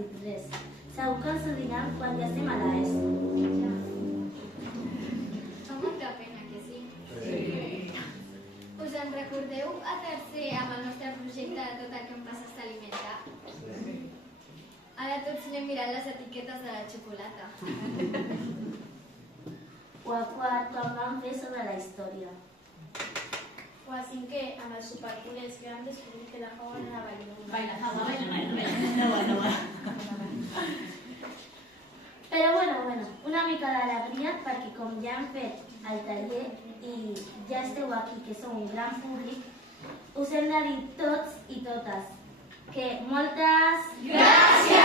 dit res. Segur que ens ho diran quan ja estem a l'ESO. Fa molta pena que sí. Us en recordeu a tercer amb el nostre projecte de tot el que em passa s'alimenta? Ara tots anem mirant les etiquetes de la xocolata. O a quart, quan vam fer sobre la història. O a cinquè, amb els superponents que vam descobrir que la Java no anava llum. Però bueno, una mica d'alegria perquè com ja hem fet el taller i ja esteu aquí, que som un gran públic, us hem de dir tots i totes que moltes gràcies!